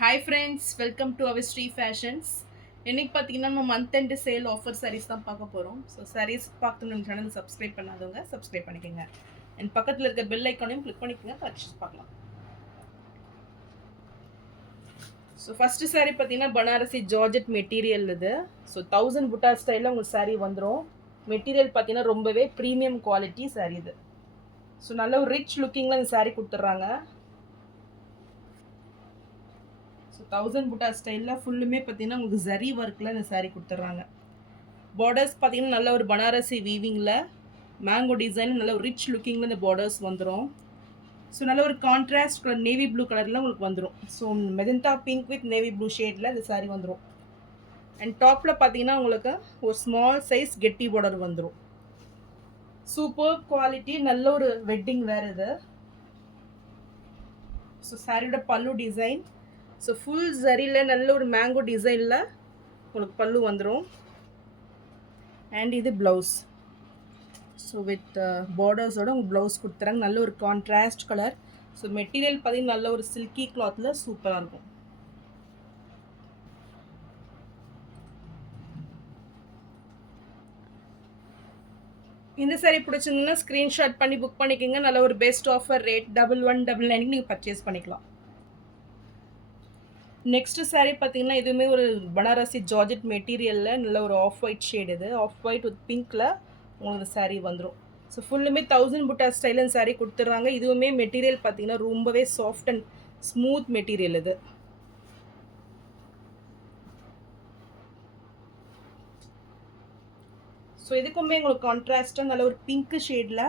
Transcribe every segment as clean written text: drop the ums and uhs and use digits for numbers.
Hi friends, welcome to our Sri Fashions. இன்னைக்கு பார்த்தீங்கன்னா நம்ம month end sale offer saris தான் பார்க்க போகிறோம். ஸோ சாரீஸ் பார்த்து நம்ம சேனல் சப்ஸ்கிரைப் பண்ணாதவங்க சப்ஸ்கிரைப் பண்ணிக்கோங்க. அண்ட் பக்கத்தில் இருக்க பெல் ஐக்கானையும் கிளிக் பண்ணிக்கோங்க. பர்ச்சேஸ் பார்க்கலாம். ஸோ ஃபஸ்ட்டு சாரீ பார்த்தீங்கன்னா பனாரசி ஜார்ஜெட் மெட்டீரியல் இது. ஸோ 1000 புட்டா ஸ்டைலில் உங்களுக்கு சாரீ வந்துடும். மெட்டீரியல் பார்த்தீங்கன்னா ரொம்பவே ப்ரீமியம் குவாலிட்டி சாரீ இது. ஸோ நல்ல ஒரு ரிச் லுக்கிங்கில் இந்த சாரீ கொடுத்துட்றாங்க. 1000 புட்டா ஸ்டைலில் ஃபுல்லுமே பார்த்தீங்கன்னா உங்களுக்கு ஜரி ஒர்க்கில் இந்த சாரீ கொடுத்துட்றாங்க. பார்டர்ஸ் பார்த்தீங்கன்னா நல்ல ஒரு பனாரசி வீவிங்கில் மேங்கோ டிசைன் நல்ல ஒரு ரிச் லுக்கிங்கில் இந்த பார்டர்ஸ் வந்துடும். ஸோ நல்ல ஒரு கான்ட்ராஸ்ட் கலர் நேவி ப்ளூ கலரில் உங்களுக்கு வந்துடும். So magenta pink with navy blue ஷேடில் இந்த சாரீ வந்துடும். அண்ட் டாப்பில் பார்த்தீங்கன்னா உங்களுக்கு ஒரு ஸ்மால் சைஸ் கெட்டி பார்டர் வந்துடும். சூப்பர் குவாலிட்டி, நல்ல ஒரு வெட்டிங் வேர் இது. ஸோ சாரியோட பல்லு டிசைன் ஸோ ஃபுல் ஜரியில் நல்ல ஒரு மேங்கோ டிசைனில் உங்களுக்கு பல்லு வந்துடும். அண்ட் இது ப்ளவுஸ். ஸோ வித் பார்டர்ஸோட உங்களுக்கு ப்ளவுஸ் கொடுத்துறாங்க. நல்ல ஒரு கான்ட்ராஸ்ட் கலர். ஸோ மெட்டீரியல் பார்த்தீங்கன்னா நல்ல ஒரு சில்கி கிளாத்தில் சூப்பராக இருக்கும். இந்த சாரீ பிடிச்சிருந்தீங்கன்னா ஸ்க்ரீன்ஷாட் பண்ணி புக் பண்ணிக்கோங்க. நல்ல ஒரு பெஸ்ட் ஆஃபர் ரேட் 1199 நீங்கள் பர்ச்சேஸ் பண்ணிக்கலாம். நெக்ஸ்ட் சாரீ பார்த்தீங்கன்னா இதுவுமே ஒரு பனாரசி ஜார்ஜெட் மெட்டீரியலில் நல்ல ஒரு ஆஃப் ஒயிட் ஷேட். இது ஆஃப் ஒயிட் வித் பிங்க்கில் உங்களுக்கு சாரீ வந்துடும். ஸோ ஃபுல்லுமே 1000 புட்டா ஸ்டைலில் சாரீ கொடுத்துட்றாங்க. இதுவுமே மெட்டீரியல் பார்த்தீங்கன்னா ரொம்பவே சாஃப்ட் அண்ட் ஸ்மூத் மெட்டீரியல் இது. ஸோ இதுக்குமே உங்களுக்கு கான்ட்ராஸ்டாக நல்ல ஒரு பிங்க் ஷேடில்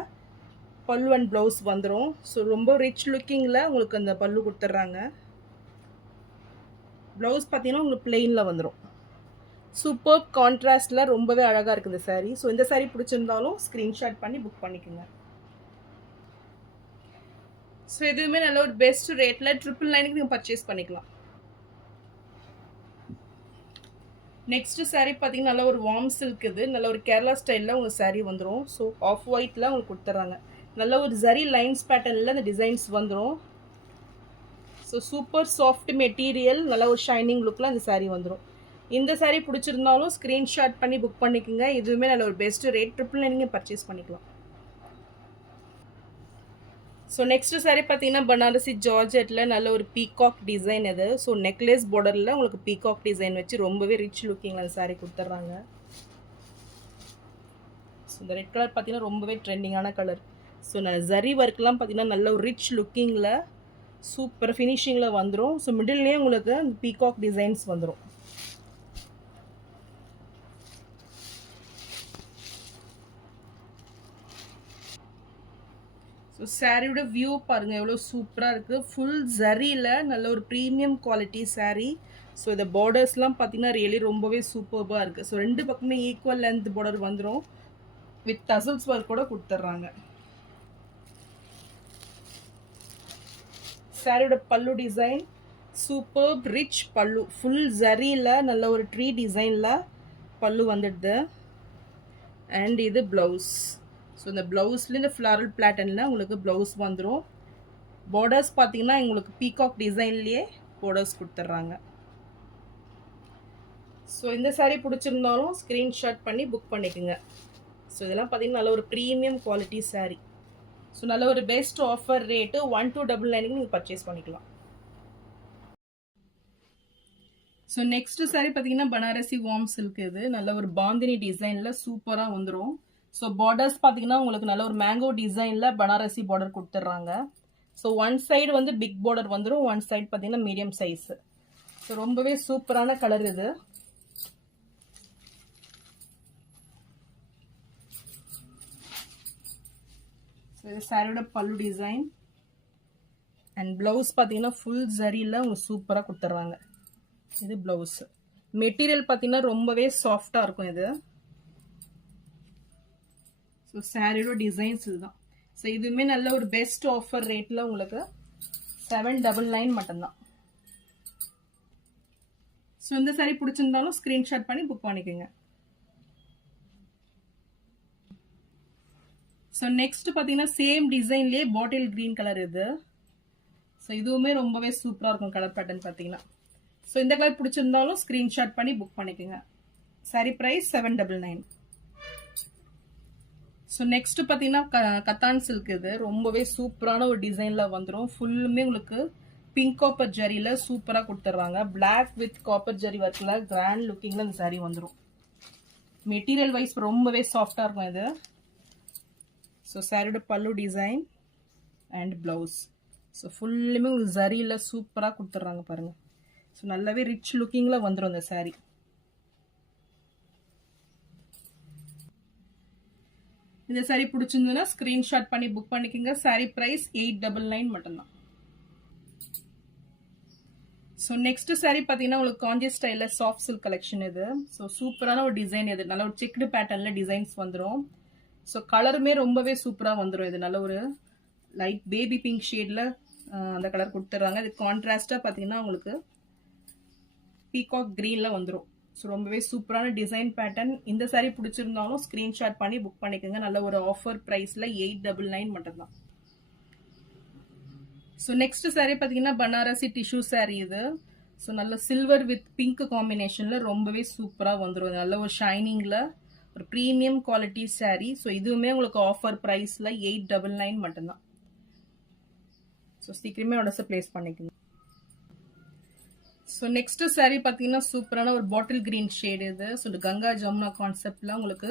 பல்லு அண்ட் ப்ளவுஸ் வந்துடும். ஸோ ரொம்ப ரிச் லுக்கிங்கில் உங்களுக்கு அந்த பல்லு கொடுத்துட்றாங்க. ப்ளவுஸ் பார்த்தீங்கன்னா உங்களுக்கு பிளெயினில் வந்துடும். சூப்பர் கான்ட்ராஸ்டில் ரொம்பவே அழகாக இருக்குது இந்த சாரீ. ஸோ இந்த சாரீ பிடிச்சிருந்தாலும் ஸ்க்ரீன்ஷாட் பண்ணி புக் பண்ணிக்கோங்க. ஸோ எதுவுமே நல்ல ஒரு பெஸ்ட் ரேட்டில் 999 நீங்கள் பர்ச்சேஸ் பண்ணிக்கலாம். நெக்ஸ்ட் சாரீ பார்த்தீங்கன்னா நல்ல ஒரு வார்ம் சில்க். இது நல்ல ஒரு கேரளா ஸ்டைலில் உங்கள் சாரீ வந்துடும். ஸோ ஆஃப் ஒயிட்டில் உங்களுக்கு கொடுத்துட்றாங்க. நல்ல ஒரு ஜரி லைன்ஸ் பேட்டர்னில் அந்த டிசைன்ஸ் வந்துடும். ஸோ சூப்பர் சாஃப்ட் மெட்டீரியல், நல்ல ஒரு ஷைனிங் லுக்கில் அந்த சாரீ வந்துடும். இந்த சாரீ பிடிச்சிருந்தாலும் ஸ்க்ரீன்ஷாட் பண்ணி புக் பண்ணிக்கோங்க. இதுவுமே நல்ல ஒரு பெஸ்ட் ரேட் 999 நீங்கள் பர்ச்சேஸ் பண்ணிக்கலாம். ஸோ நெக்ஸ்ட் சாரீ பார்த்தீங்கன்னா பனாரசி ஜார்ஜெட்டில் நல்ல ஒரு பீகாக் டிசைன் இது. ஸோ நெக்லஸ் பார்டரில் உங்களுக்கு பீகாக் டிசைன் வச்சு ரொம்பவே ரிச் லுக்கிங்கில் அந்த சாரீ கொடுத்துட்றாங்க. ஸோ இந்த ரெட் கலர் பார்த்தீங்கன்னா ரொம்பவே ட்ரெண்டிங்கான கலர். ஸோ நான் ஜரி ஒர்க்லாம் பார்த்தீங்கன்னா நல்ல ஒரு ரிச் லுக்கிங்கில் சூப்பர் ஃபினிஷிங்கில் வந்துடும். ஸோ மிடில்லேயே உங்களுக்கு அந்த பீகாக் டிசைன்ஸ் வந்துடும். ஸோ சாரியோட வியூ பாருங்கள் எவ்வளோ சூப்பராக இருக்குது. ஃபுல் ஜரியில் நல்ல ஒரு ப்ரீமியம் குவாலிட்டி சாரீ. ஸோ இந்த பார்டர்ஸ்லாம் பார்த்தீங்கன்னா ரியலி ரொம்பவே சூப்பர்பாக இருக்குது. ஸோ ரெண்டு பக்கமே ஈக்குவல் லென்த் பார்டர் வந்துடும். வித் டசல்ஸ் ஒர்க் கூட கொடுத்துட்றாங்க. சாரியோட பல்லு டிசைன் சூப்பர் ரிச் பல்லு. ஃபுல் ஜரியில் நல்ல ஒரு ட்ரீ டிசைனில் பல்லு வந்துடுது. அண்ட் இது ப்ளவுஸ். ஸோ இந்த ப்ளவுஸில் இந்த ஃப்ளாரல் பேட்டர்னில் உங்களுக்கு ப்ளவுஸ் வந்துடும். பார்டர்ஸ் பார்த்தீங்கன்னா உங்களுக்கு பீகாக் டிசைன்லேயே பார்டர்ஸ் கொடுத்துட்றாங்க. ஸோ இந்த சாரீ பிடிச்சிருந்தாலும் ஸ்க்ரீன்ஷாட் பண்ணி புக் பண்ணிக்கோங்க. ஸோ இதெல்லாம் பார்த்தீங்கன்னா நல்ல ஒரு ப்ரீமியம் குவாலிட்டி சாரீ. ஸோ நல்ல ஒரு பெஸ்ட் ஆஃபர் ரேட்டு 1299 நீங்கள் பர்ச்சேஸ் பண்ணிக்கலாம். ஸோ நெக்ஸ்ட் சாரீ பார்த்தீங்கன்னா பனாரசி வார்ம் சில்க். இது நல்ல ஒரு பாந்தினி டிசைனில் சூப்பராக வந்துடும். ஸோ பார்டர்ஸ் பார்த்தீங்கன்னா உங்களுக்கு நல்ல ஒரு மேங்கோ டிசைனில் பனாரசி பார்டர் கொடுத்துட்றாங்க. ஸோ ஒன் சைடு வந்து பிக் பார்டர் வந்துடும், ஒன் சைடு பார்த்தீங்கன்னா மீடியம் சைஸு. ஸோ ரொம்பவே சூப்பரான கலர் இது. ஸோ இது சாரியோட பல்லு டிசைன். அண்ட் ப்ளவுஸ் பார்த்தீங்கன்னா ஃபுல் ஜரியில் உங்களுக்கு சூப்பராக கொடுத்துட்றாங்க. இது ப்ளவுஸ். மெட்டீரியல் பார்த்தீங்கன்னா ரொம்பவே சாஃப்டாக இருக்கும் இது. ஸோ சாரியோட டிசைன்ஸ் இதுதான். ஸோ இதுவுமே நல்ல ஒரு பெஸ்ட் ஆஃபர் ரேட்டில் உங்களுக்கு 799 மட்டும்தான். ஸோ இந்த சாரீ பிடிச்சிருந்தாலும் ஸ்க்ரீன்ஷாட் பண்ணி புக் பண்ணிக்கோங்க. ஸோ நெக்ஸ்ட் பார்த்தீங்கன்னா சேம் டிசைன்லேயே பாட்டில் க்ரீன் கலர் இது. ஸோ ஸோ இதுவுமே ரொம்பவே சூப்பராக இருக்கும் கலர் பேட்டர்ன் பார்த்தீங்கன்னா. ஸோ இந்த கலர் பிடிச்சிருந்தாலும் ஸ்க்ரீன்ஷாட் பண்ணி புக் பண்ணிக்கோங்க. சாரி ப்ரைஸ் 799. ஸோ நெக்ஸ்ட் பார்த்தீங்கன்னா கத்தான் சில்க். இது ரொம்பவே சூப்பரான ஒரு டிசைனில் வந்துடும். ஃபுல்லுமே உங்களுக்கு பிங்க் காப்பர் ஜரியில் சூப்பராக கொடுத்துட்றாங்க. பிளாக் வித் காப்பர் ஜரி ஒர்க்கில் கிராண்ட் லுக்கிங்கில் இந்த சாரீ வந்துடும். மெட்டீரியல் வைஸ் ரொம்பவே சாஃப்டாக இருக்கும் இது. ஸோ சாரியோட பல்லு டிசைன் அண்ட் ப்ளவுஸ். ஸோ ஃபுல்லுமே உங்களுக்கு ஜரியில் சூப்பராக கொடுத்துட்றாங்க பாருங்கள். ஸோ நல்லாவே ரிச் லுக்கிங்கில் வந்துடும் இந்த சாரீ. இந்த சாரீ பிடிச்சிருந்ததுன்னா ஸ்க்ரீன்ஷாட் பண்ணி புக் பண்ணிக்கோங்க. சாரீ ப்ரைஸ் 899 மட்டும்தான். ஸோ நெக்ஸ்ட் சாரீ பார்த்தீங்கன்னா உங்களுக்கு காஞ்சி ஸ்டைலில் சாஃப்ட் சில்க் கலெக்ஷன் இது. ஸோ சூப்பரான ஒரு டிசைன் இது. நல்ல ஒரு செக்டு பேட்டர்னில் டிசைன்ஸ் வந்துடும். ஸோ கலருமே ரொம்பவே சூப்பராக வந்துடும். இது நல்ல ஒரு லைட் பேபி பிங்க் ஷேடில் அந்த கலர் கொடுத்துட்றாங்க. இது கான்ட்ராஸ்டாக பார்த்தீங்கன்னா உங்களுக்கு பீகாக் க்ரீனில் வந்துடும். ஸோ ரொம்பவே சூப்பரான டிசைன் பேட்டர்ன். இந்த சாரீ பிடிச்சிருந்தாலும் ஸ்க்ரீன்ஷாட் பண்ணி புக் பண்ணிக்கோங்க. நல்ல ஒரு ஆஃபர் ப்ரைஸில் 899 மட்டும்தான். ஸோ நெக்ஸ்ட் சாரீ பார்த்தீங்கன்னா பனாரசி டிஷ்யூ சாரீ இது. ஸோ நல்ல சில்வர் வித் பிங்க் காம்பினேஷனில் ரொம்பவே சூப்பராக வந்துடும். நல்ல ஒரு ஷைனிங்கில் ஒரு ப்ரீமியம் குவாலிட்டி சாரீ. ஸோ இதுவுமே உங்களுக்கு ஆஃபர் ப்ரைஸில் 899 மட்டும்தான். ஸோ சீக்கிரமே ஆர்டர்ஸை ப்ளேஸ் பண்ணிக்கோங்க. ஸோ நெக்ஸ்ட் சாரீ பார்த்தீங்கன்னா சூப்பரான ஒரு பாட்டில் கிரீன் ஷேடு இது. ஸோ கங்கா ஜமுனா கான்செப்டில் உங்களுக்கு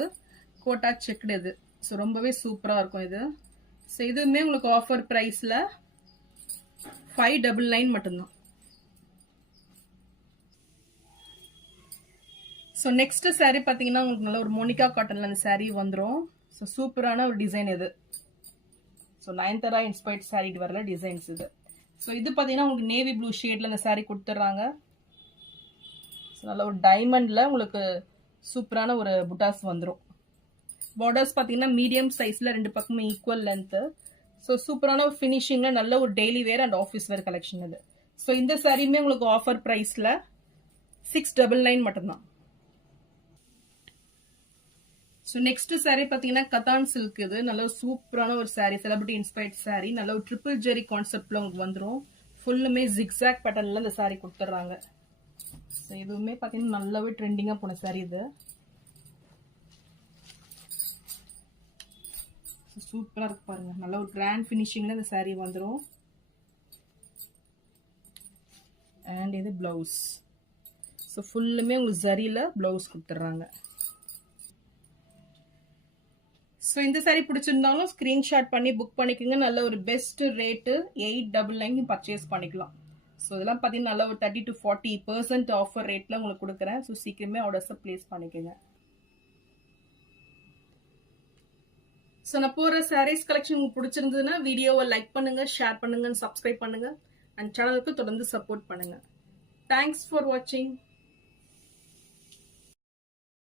கோட்டா செக்டு இது. ஸோ ரொம்பவே சூப்பராக இருக்கும் இது. ஸோ இதுவுமே உங்களுக்கு ஆஃபர் ப்ரைஸில் 599 மட்டும்தான். ஸோ நெக்ஸ்ட் சாரீ பார்த்தீங்கன்னா உங்களுக்கு நல்ல ஒரு மோனிகா காட்டனில் அந்த சாரீ வந்துடும். ஸோ சூப்பரான ஒரு டிசைன் இது. ஸோ நயன்தாரா இன்ஸ்பைர்ட் சாரீ வரல டிசைன்ஸ் இது. ஸோ இது பார்த்தீங்கன்னா உங்களுக்கு நேவி ப்ளூ ஷேடில் இந்த சாரீ கொடுத்துட்றாங்க. ஸோ நல்ல ஒரு டைமண்டில் உங்களுக்கு சூப்பரான ஒரு புட்டாஸ் வந்துடும். பார்டர்ஸ் பார்த்தீங்கன்னா மீடியம் சைஸில் 2 பக்கமும் ஈக்குவல் லென்த்து. ஸோ சூப்பரான ஒரு ஃபினிஷிங்கில் நல்ல ஒரு daily where and office wear collection இது. ஸோ இந்த சாரியுமே உங்களுக்கு ஆஃபர் ப்ரைஸில் 699 மட்டும்தான். ஸோ நெக்ஸ்ட் சாரீ பார்த்தீங்கன்னா கத்தான் சில்க் இது. நல்ல சூப்பரான ஒரு சாரீ, செலிபிரிட்டி இன்ஸ்பைர்ட் சாரீ. நல்ல ஒரு ட்ரிபிள் ஜெரி கான்செப்டில் உங்களுக்கு வந்துடும். ஃபுல்லுமே ஜிக்ஸாக் பேட்டர்னில் இந்த சாரீ கொடுத்துட்றாங்க. ஸோ இதுவுமே பார்த்தீங்கன்னா நல்லாவே ட்ரெண்டிங்காக போன சாரீ இது. சூப்பராக இருக்கு பாருங்க. நல்ல ஒரு கிராண்ட் ஃபினிஷிங்கில் இந்த சாரீ வந்துடும். அண்ட் இது பிளவுஸ். ஸோ ஃபுல்லுமே உங்களுக்கு ஜரியில் பிளவுஸ் கொடுத்துட்றாங்க. ஸோ இந்த சாரீ பிடிச்சிருந்தாலும் ஸ்க்ரீன்ஷாட் பண்ணி புக் பண்ணிக்கோங்க. நல்ல ஒரு பெஸ்ட் ரேட்டு 899 பர்ச்சேஸ் பண்ணிக்கலாம். ஸோ இதெல்லாம் பார்த்தீங்கன்னா நல்ல ஒரு 30 to 40% ஆஃபர் ரேட்டில் உங்களுக்கு கொடுக்குறேன். ஸோ சீக்கிரமே ஆர்டர்ஸை ப்ளேஸ் பண்ணிக்கோங்க. ஸோ நான் போகிற சாரீஸ் கலெக்ஷன் உங்களுக்கு பிடிச்சிருந்ததுன்னா வீடியோவை லைக் பண்ணுங்கள், ஷேர் பண்ணுங்கள், சப்ஸ்கிரைப் பண்ணுங்கள் அண்ட் சேனலுக்கு தொடர்ந்து சப்போர்ட் பண்ணுங்கள். தேங்க்ஸ் ஃபார் வாட்சிங்.